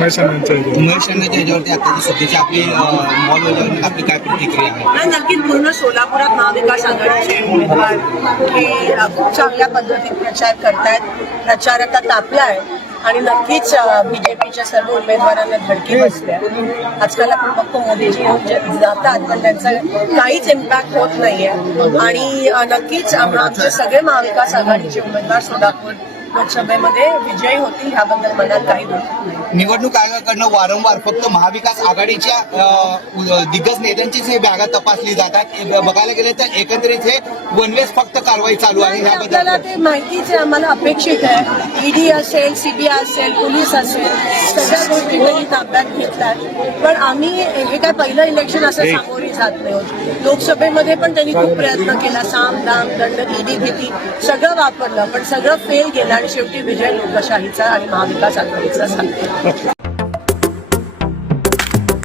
उमेश अण्णांच्या ह्याच्यावरती आताची सध्याची आपली मॉल आपली काय प्रतिक्रिया आहे? नाही, नक्कीच पूर्ण सोलापुरात महाविकास आघाडीचे उमेदवार हे खूप चांगल्या पद्धतीत प्रचार करतायत. प्रचार आता तापलाय आणि नक्कीच बीजेपीच्या सर्व उमेदवारांना धडकी बसल्या. आजकाल आपण बघतो मोदीजी जातात पण त्यांचा काहीच इम्पॅक्ट होत नाहीये आणि नक्कीच आमचे सगळे महाविकास आघाडीचे उमेदवार सोलापूर लोकसभेमध्ये विजयी होतील ह्याबद्दल मनात काही दुःख नाही. निवडणूक आयोगाकडनं वारंवार फक्त महाविकास आघाडीच्या दिग्गज नेत्यांचीच हे बॅगा तपासली जातात. बघायला गेलं तर एकंदरीत हे वनवेज फक्त कारवाई चालू आहे. आपल्याला ते माहितीच आहे, आम्हाला अपेक्षित आहे. ईडी असेल, सीबीआय असेल, पोलीस असेल, सगळ्या गोष्टी त्यांनी ताब्यात घेतल्यात. पण आम्ही हे काय पहिलं इलेक्शन असं सामोरे जात नाही होत. लोकसभेमध्ये पण त्यांनी खूप प्रयत्न केला, साम दाम दंड ईडी भीती सगळं वापरलं पण सगळं फेल गेलं आणि शेवटी विजय लोकशाहीचा आणि महाविकास आघाडीचा झाला.